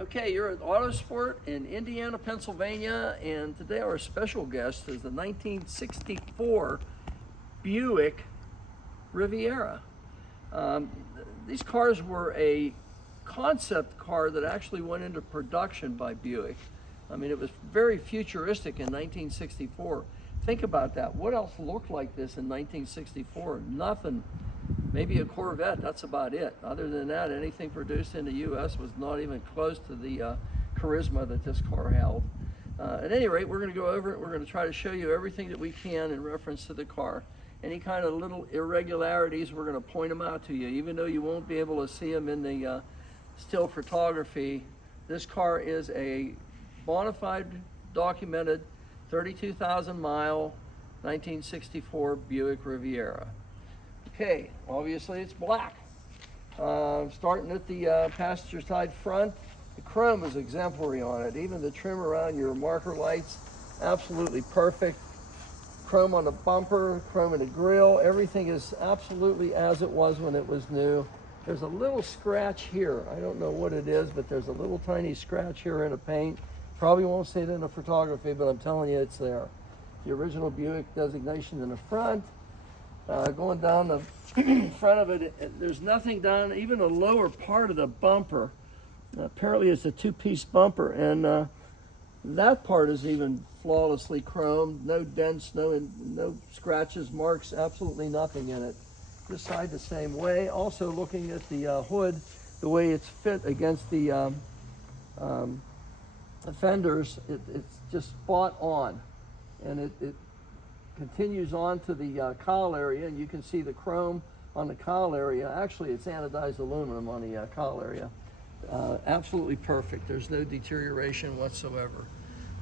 Okay, you're at Autosport in Indiana, Pennsylvania, and today our special guest is the 1964 Buick Rivera. Um, these cars were a concept car that actually went into production by Buick. I mean, it was very futuristic in 1964. Think about that. What else looked like this in 1964? Nothing. Maybe a Corvette, that's about it. Other than that, anything produced in the US was not even close to the charisma that this car held. At any rate, we're going to go over it. We're going to try to show you everything that we can in reference to the car. Any kind of little irregularities, we're going to point them out to you. Even though you won't be able to see them in the still photography, this car is a bona fide, documented, 32,000 mile, 1964 Buick Riviera. Okay, obviously it's black. Starting at the passenger side front, the chrome is exemplary on it. Even the trim around your marker lights, absolutely perfect. Chrome on the bumper, chrome in the grille, everything is absolutely as it was when it was new. There's a little scratch here. I don't know what it is, but there's a little tiny scratch here in the paint. Probably won't see it in the photography, but I'm telling you it's there. The original Buick designation in the front. Going down the front of it, there's nothing down, even the lower part of the bumper. Apparently it's a two-piece bumper, and that part is even flawlessly chromed. No dents, no scratches, marks, absolutely nothing in it. This side the same way. Also looking at the hood, the way it's fit against the fenders, it's just spot on. And it continues on to the cowl area, and you can see the chrome on the cowl area. Actually, it's anodized aluminum on the cowl area. Absolutely perfect. There's no deterioration whatsoever.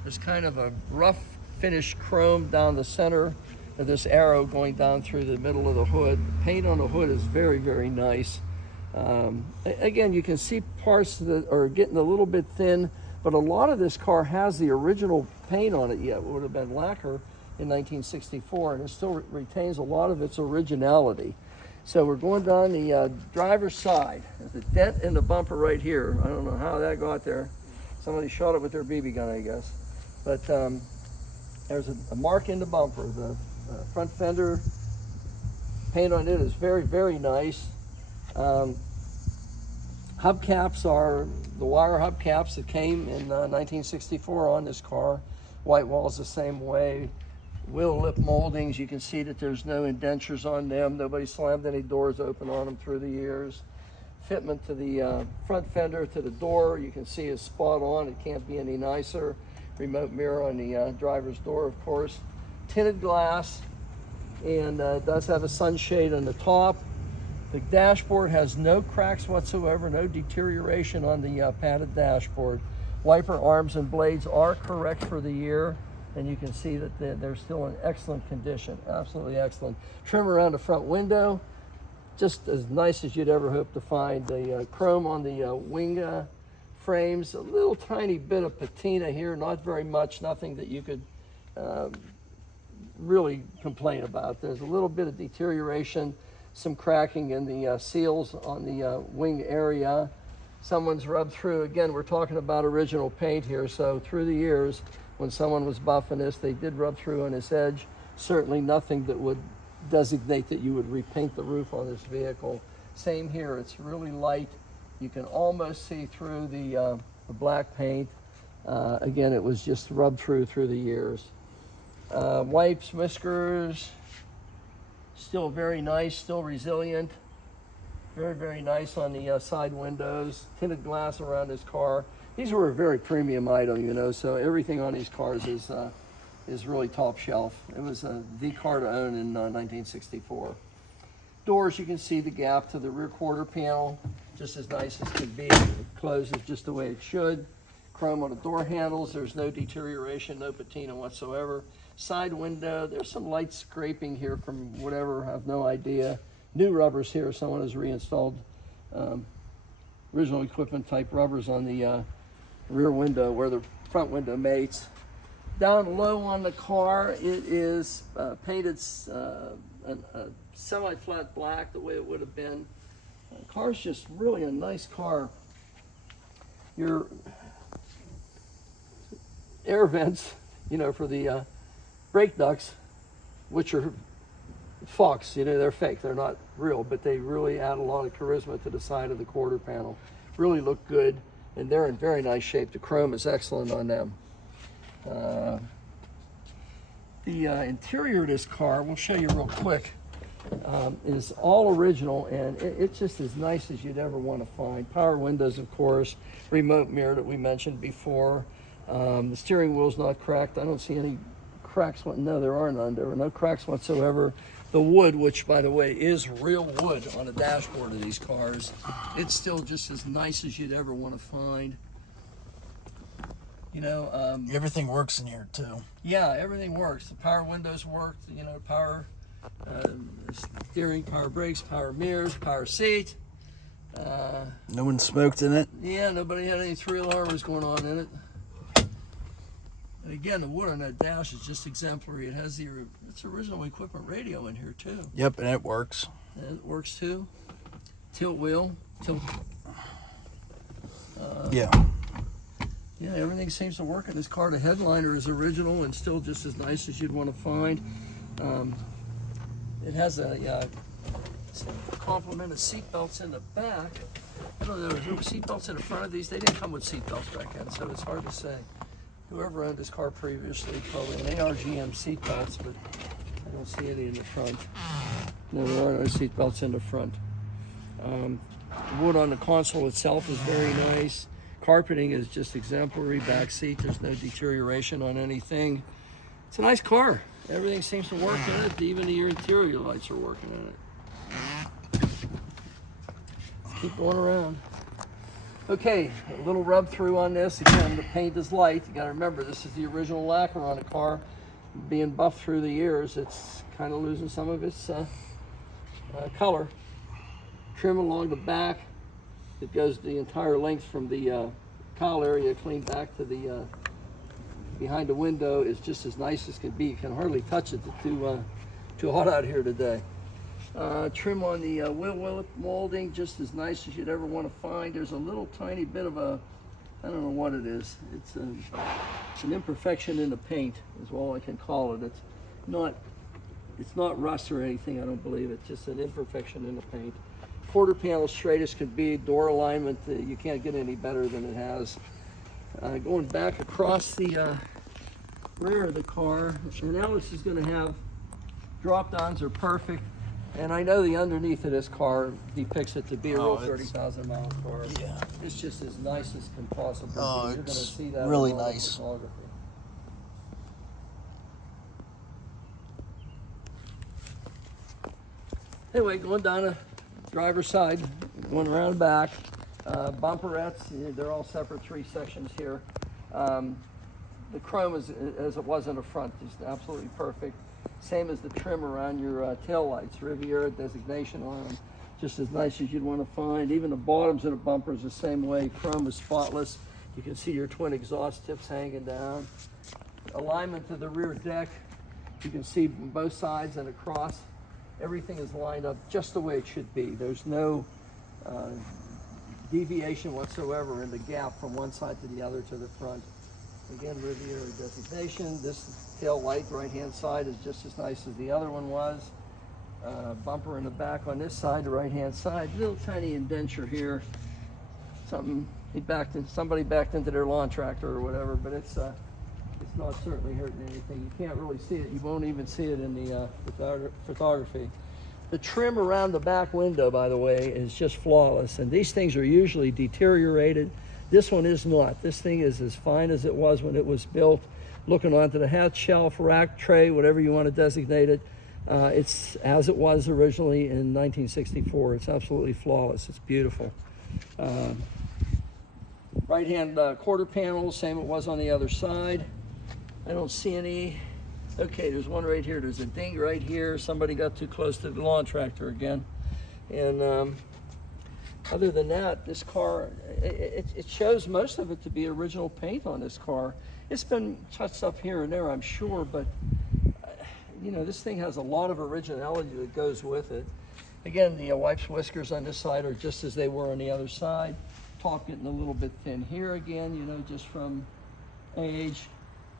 There's kind of a rough finish chrome down the center of this arrow going down through the middle of the hood. The paint on the hood is very, very nice. Again, you can see parts that are getting a little bit thin, but a lot of this car has the original paint on it yet. It would have been lacquer in 1964, and it still retains a lot of its originality. So we're going down the driver's side. There's a dent in the bumper right here. I don't know how that got there. Somebody shot it with their BB gun, I guess. But there's a mark in the bumper. The front fender paint on it is very, very nice. Hubcaps are the wire hubcaps that came in 1964 on this car. White walls the same way. Wheel lip moldings, you can see that there's no indentures on them. Nobody slammed any doors open on them through the years. Fitment to the front fender to the door, you can see is spot on. It can't be any nicer. Remote mirror on the driver's door, of course. Tinted glass, and does have a sunshade on the top. The dashboard has no cracks whatsoever, no deterioration on the padded dashboard. Wiper arms and blades are correct for the year, and you can see that they're still in excellent condition, absolutely excellent. Trim around the front window, just as nice as you'd ever hope to find. The chrome on the wing frames, a little tiny bit of patina here, not very much, nothing that you could really complain about. There's a little bit of deterioration, some cracking in the seals on the wing area. Someone's rubbed through. Again, we're talking about original paint here, so through the years, when someone was buffing this, they did rub through on this edge. Certainly nothing that would designate that you would repaint the roof on this vehicle. Same here, it's really light. You can almost see through the black paint. Again, it was just rubbed through the years. Wipes, whiskers, still very nice, still resilient. Very, very nice on the side windows. Tinted glass around this car. These were a very premium item, you know, so everything on these cars is really top shelf. It was the car to own in 1964. Doors, you can see the gap to the rear quarter panel, just as nice as could be. It closes just the way it should. Chrome on the door handles, there's no deterioration, no patina whatsoever. Side window, there's some light scraping here from whatever, I have no idea. New rubbers here, someone has reinstalled original equipment type rubbers on the rear window where the front window mates. Down low on the car, it is painted a semi-flat black the way it would have been. The car's just really a nice car. your air vents, you know, for the brake ducts, which are Fox, you know, they're fake, they're not real, but they really add a lot of charisma to the side of the quarter panel. Really look good, and they're in very nice shape. The chrome is excellent on them. The interior of this car, we'll show you real quick, is all original, and it's just as nice as you'd ever want to find. Power windows, of course, remote mirror that we mentioned before. The steering wheel's not cracked. I don't see any cracks. No, there are none. There are no cracks whatsoever. The wood, which by the way is real wood on the dashboard of these cars, it's still just as nice as you'd ever want to find. You know, everything works in here too. Yeah, everything works. The power windows work. You know, power steering, power brakes, power mirrors, power seat. No one smoked in it. Yeah, nobody had any 3 alarms going on in it. And again, the wood on that dash is just exemplary. It has it's original equipment radio in here too. Yep, and it works. And it works too. Tilt wheel, tilt. Yeah. Yeah, everything seems to work in this car. The headliner is original and still just as nice as you'd want to find. It has a complement of seat belts in the back. I don't know, there's no seat belts in the front of these. They didn't come with seat belts back then, so it's hard to say. Whoever owned this car previously, probably an ARGM seat belts, but I don't see any in the front. No, there are no seat belts in the front. The wood on the console itself is very nice. Carpeting is just exemplary. Back seat, there's no deterioration on anything. It's a nice car. Everything seems to work in it. Even your interior lights are working in it. Let's keep going around. Okay, a little rub through on this. Again, the paint is light. You got to remember, this is the original lacquer on the car. Being buffed through the years, it's kind of losing some of its color. Trim along the back. It goes the entire length from the cowl area clean back to the behind the window. Is just as nice as can be. You can hardly touch it. It's too hot out here today. Trim on the wheel molding, just as nice as you'd ever want to find. There's a little tiny bit of a, I don't know what it is. It's an imperfection in the paint is all I can call it. It's not rust or anything, I don't believe. It's just an imperfection in the paint. Quarter panel straight as could be. Door alignment, you can't get any better than it has. Going back across the rear of the car, and now this is going to have drop-downs are perfect. And I know the underneath of this car depicts it to be a real 30,000 mile car. Yeah. It's just as nice as can possibly be. You're going to see that really in all the nice. photography. Anyway, going down the driver's side, going around the back, bumperettes, they're all separate 3 sections here. The chrome is as it was in the front, is absolutely perfect. Same as the trim around your tail lights, Riviera designation on them, just as nice as you'd want to find. Even the bottoms of the bumpers the same way. Chrome is spotless. You can see your twin exhaust tips hanging down. Alignment to the rear deck, you can see both sides and across. Everything is lined up just the way it should be. There's no deviation whatsoever in the gap from one side to the other to the front. Again, Riviera designation. This tail light right-hand side is just as nice as the other one was. Bumper in the back on this side, the right-hand side. Little tiny indenture here. Somebody backed into their lawn tractor or whatever, but it's not certainly hurting anything. You can't really see it. You won't even see it in the photography. The trim around the back window, by the way, is just flawless. And these things are usually deteriorated. This one is not. This thing is as fine as it was when it was built. Looking onto the hatch, shelf, rack, tray, whatever you want to designate it, it's as it was originally in 1964. It's absolutely flawless. It's beautiful. Right-hand quarter panel, same it was on the other side. I don't see any. Okay, there's one right here. There's a ding right here. Somebody got too close to the lawn tractor again. And other than that, this car, it shows most of it to be original paint on this car. It's been touched up here and there, I'm sure, but you know, this thing has a lot of originality that goes with it. Again, the wipes whiskers on this side are just as they were on the other side. top getting a little bit thin here again, you know, just from age.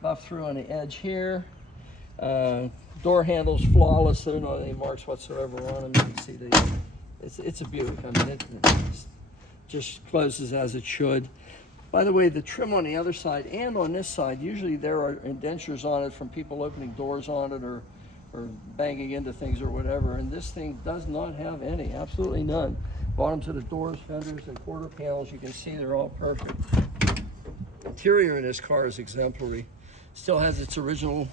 Buff through on the edge here. Door handles flawless. There are not any marks whatsoever on them. You can see it's a Buick. I mean, it just closes as it should. By the way, the trim on the other side and on this side, usually there are indentures on it from people opening doors on it or banging into things or whatever. And this thing does not have any, absolutely none. Bottoms of the doors, fenders, and quarter panels, you can see they're all perfect. Interior in this car is exemplary. Still has its original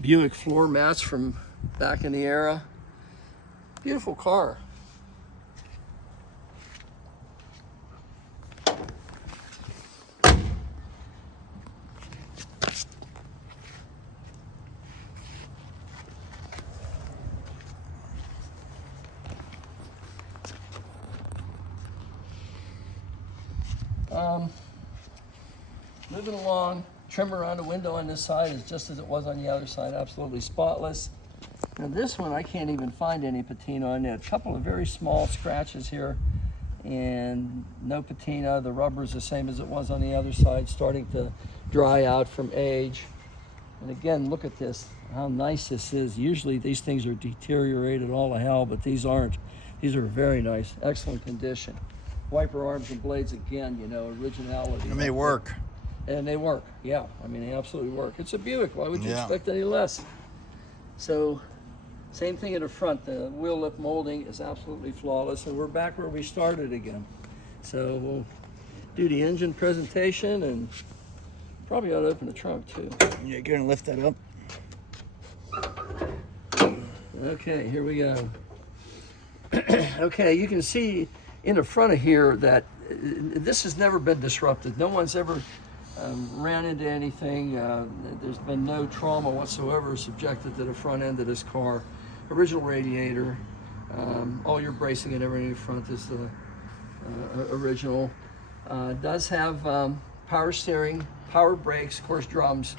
Buick floor mats from back in the era. Beautiful car. Moving along, trim around the window on this side is just as it was on the other side, absolutely spotless. Now this one, I can't even find any patina on it. A couple of very small scratches here and no patina. The rubber is the same as it was on the other side, starting to dry out from age. And again, look at this, how nice this is. Usually these things are deteriorated all to hell, but these aren't. These are very nice, excellent condition. Wiper arms and blades again, you know, originality. It may work. And they work, yeah. I mean, they absolutely work. It's a Buick. Why would you Yeah. expect any less? So, same thing in the front. The wheel lip molding is absolutely flawless, and we're back where we started again. So we'll do the engine presentation, and probably ought to open the trunk too. You're gonna lift that up. Okay, here we go. Okay, you can see in the front of here that this has never been disrupted. No one's ever ran into anything. There's been no trauma whatsoever subjected to the front end of this car. Original radiator. All your bracing and everything in front is the original. Does have power steering, power brakes, of course drums.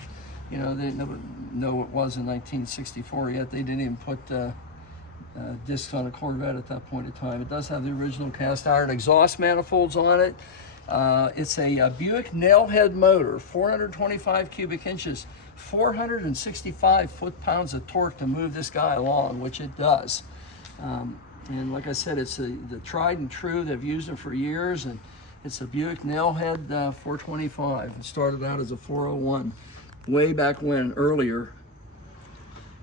You know, they never know it was in 1964 yet. They didn't even put discs on a Corvette at that point in time. It does have the original cast iron exhaust manifolds on it. It's a Buick nailhead motor, 425 cubic inches, 465 foot-pounds of torque to move this guy along, which it does. And like I said, it's the tried and true. They've used them for years, and it's a Buick nailhead 425. It started out as a 401 way back when, earlier.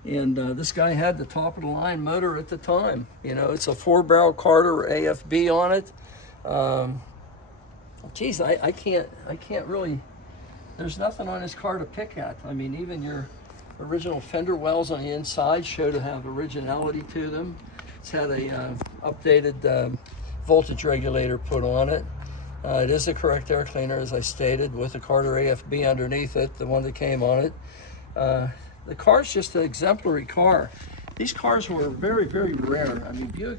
And this guy had the top of the line motor at the time. You know, it's a 4-barrel Carter AFB on it. Geez, I can't really, there's nothing on this car to pick at. I mean, even your original fender wells on the inside show to have originality to them. It's had a updated voltage regulator put on it. It is the correct air cleaner, as I stated, with the Carter AFB underneath it, the one that came on it. The car's just an exemplary car. These cars were very, very rare. I mean, Buick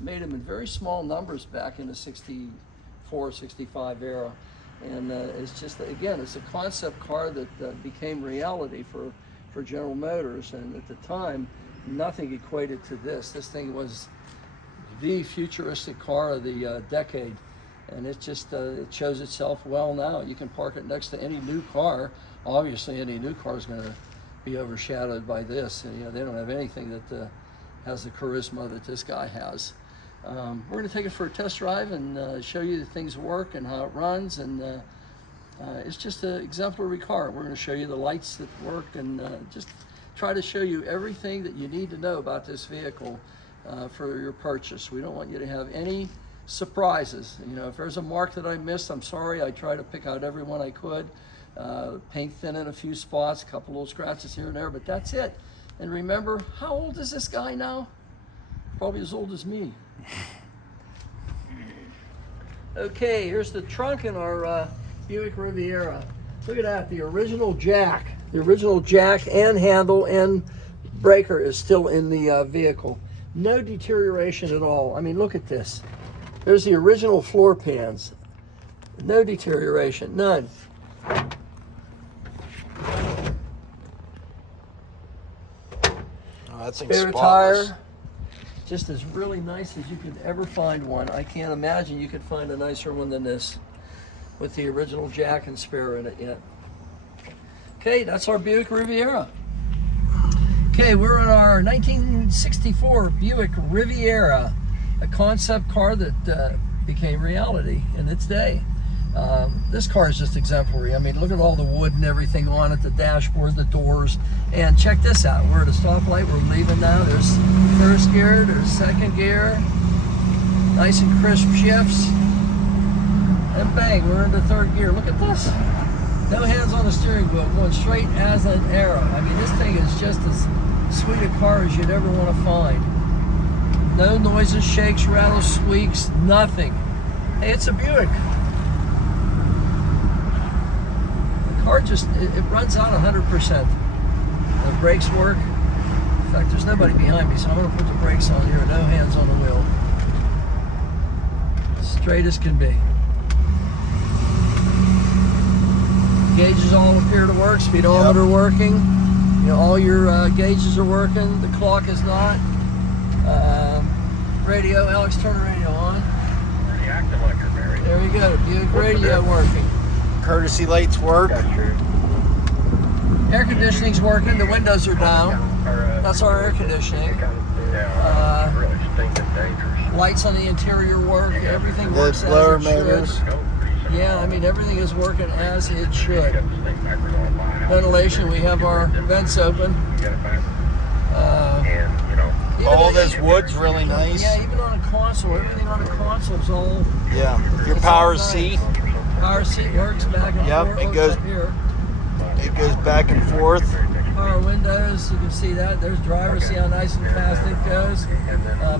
made them in very small numbers back in the 64, 65 era. And it's just, again, it's a concept car that became reality for General Motors. And at the time, nothing equated to this. This thing was the futuristic car of the decade. And it just, it shows itself well now. You can park it next to any new car. Obviously, any new car is going to be overshadowed by this. And, you know, they don't have anything that has the charisma that this guy has. We're going to take it for a test drive and show you that things work and how it runs. And it's just an exemplary car. We're going to show you the lights that work and just try to show you everything that you need to know about this vehicle for your purchase. We don't want you to have any surprises. You know, if there's a mark that I missed, I'm sorry. I try to pick out every one I could. Paint thin in a few spots, a couple little scratches here and there, but that's it. And remember, how old is this guy now? Probably as old as me. Okay, here's the trunk in our Buick Riviera. Look at that, the original jack. The original jack and handle and breaker is still in the vehicle. No deterioration at all. I mean, look at this. There's the original floor pans. No deterioration, none. Oh, that thing's Spare spotless. tire, just as really nice as you could ever find one. I can't imagine you could find a nicer one than this. with the original jack and spare in it yet. Okay, that's our Buick Riviera. Okay, we're in our 1964 Buick Riviera, a concept car that became reality in its day. This car is just exemplary. I mean, look at all the wood and everything on it, the dashboard, the doors. And check this out. We're at a stoplight. We're leaving now. There's first gear. There's second gear. Nice and crisp shifts. And bang, we're into third gear. Look at this. No hands on the steering wheel, going straight as an arrow. I mean, this thing is just as sweet a car as you'd ever want to find. No noises, shakes, rattles, squeaks, nothing. Hey, it's a Buick. Car just, it runs out 100%. The brakes work. In fact, there's nobody behind me, so I'm going to put the brakes on here. No hands on the wheel. Straight as can be. Gauges all appear to work. Speedometer working. You know, all your gauges are working. The clock is not. Radio, Alex, turn the radio on. There you go. Buick radio working. Courtesy lights work. Air conditioning's working. The windows are down. That's our air conditioning. Lights on the interior work. Everything works as it should. Yeah, I mean, everything is working as it should. Ventilation, we have our vents open. All this wood's really nice. Yeah, even on a console, everything on a console's all. Yeah, your power seat. Power seat works back and forth. It goes. Up here. It goes back and forth. Power windows, you can see that. There's driver. See how nice and fast it goes.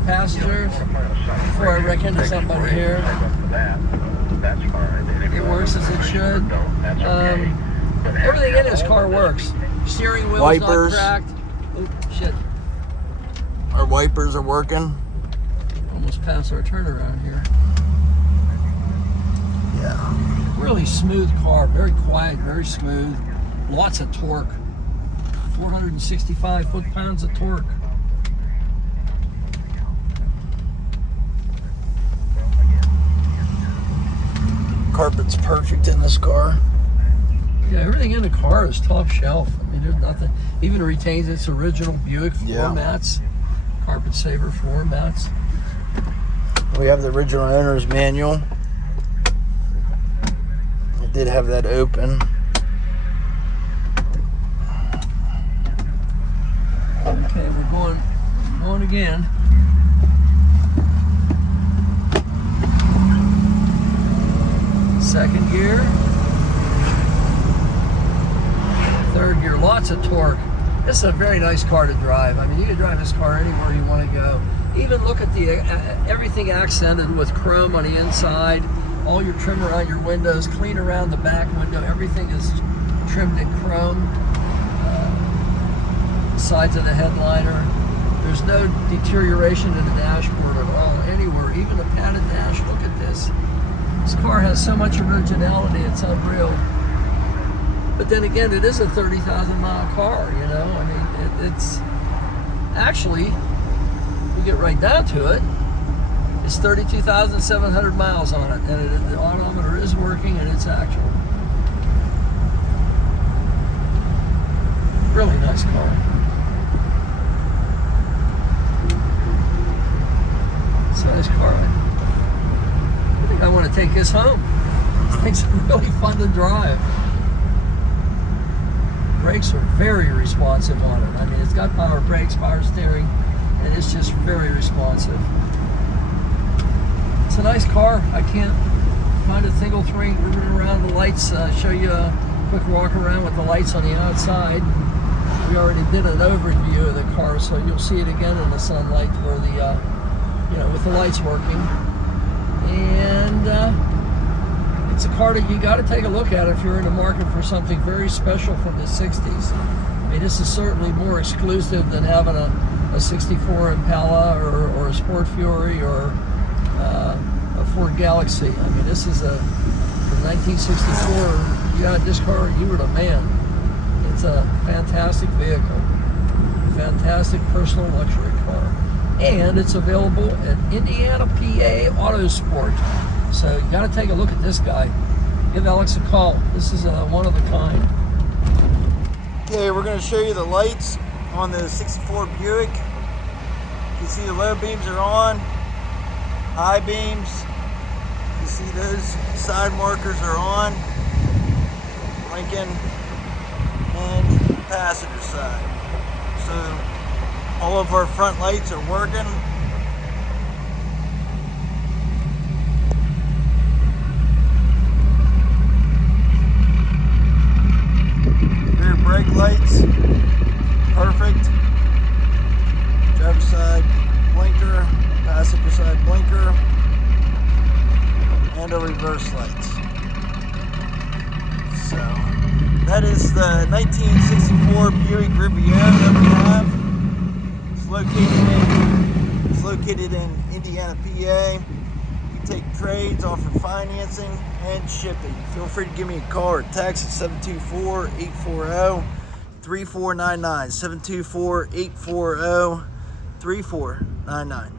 Passengers. Before I wreck into somebody here. It works as it should. Everything in this car works. Steering wheel's Wipers. not cracked. Oh shit! Our wipers are working. Almost past our turnaround here. Yeah. Really smooth car, very quiet, very smooth. Lots of torque. 465 foot-pounds of torque. Carpet's perfect in this car. Yeah, everything in the car is top shelf. I mean, there's nothing. Even retains its original Buick floor mats, carpet saver floor mats. We have the original owner's manual. I did have that open. Okay, we're going again. Second gear. Third gear, lots of torque. This is a very nice car to drive. I mean, you can drive this car anywhere you want to go. Even look at the everything accented with chrome on the inside. All your trim around your windows, clean around the back window. Everything is trimmed in chrome. Sides of the headliner. There's no deterioration in the dashboard at all, anywhere. Even a padded dash. Look at this. This car has so much originality, it's unreal. But then again, it is a 30,000 mile car, you know? I mean, it's actually, we get right down to it, it's 32,700 miles on it, and the odometer is working and it's actual. Really nice car. It's a nice car. I think I want to take this home. This thing's really fun to drive. Brakes are very responsive on it. I mean, it's got power brakes, power steering, and it's just very responsive. It's a nice car. I can't find a single thing moving around. The lights, show you a quick walk around with the lights on the outside. We already did an overview of the car, so you'll see it again in the sunlight where the, with the lights working. And it's a car that you got to take a look at if you're in the market for something very special from the 60s. I mean, this is certainly more exclusive than having a 64 Impala or a Sport Fury or a Ford Galaxy. I mean, this is from 1964. You got this car, you were the man. It's a fantastic vehicle, fantastic personal luxury car. And it's available at Indiana, PA Auto Sport. So you got to take a look at this guy. Give Alex a call. This is one of a kind. Okay, we're going to show you the lights on the 64 Buick. You can see the low beams are on, high beams. You see those side markers are on, blinking, and passenger side. So all of our front lights are working. Rear brake lights, perfect. Driver side blinker, passenger side blinker, and a reverse lights. So that is the 1964 Buick Rivera that we have. It's located in Indiana, PA. We take trades, offer financing and shipping. Feel free to give me a call or text at 724-840-3499. 724-840-3499.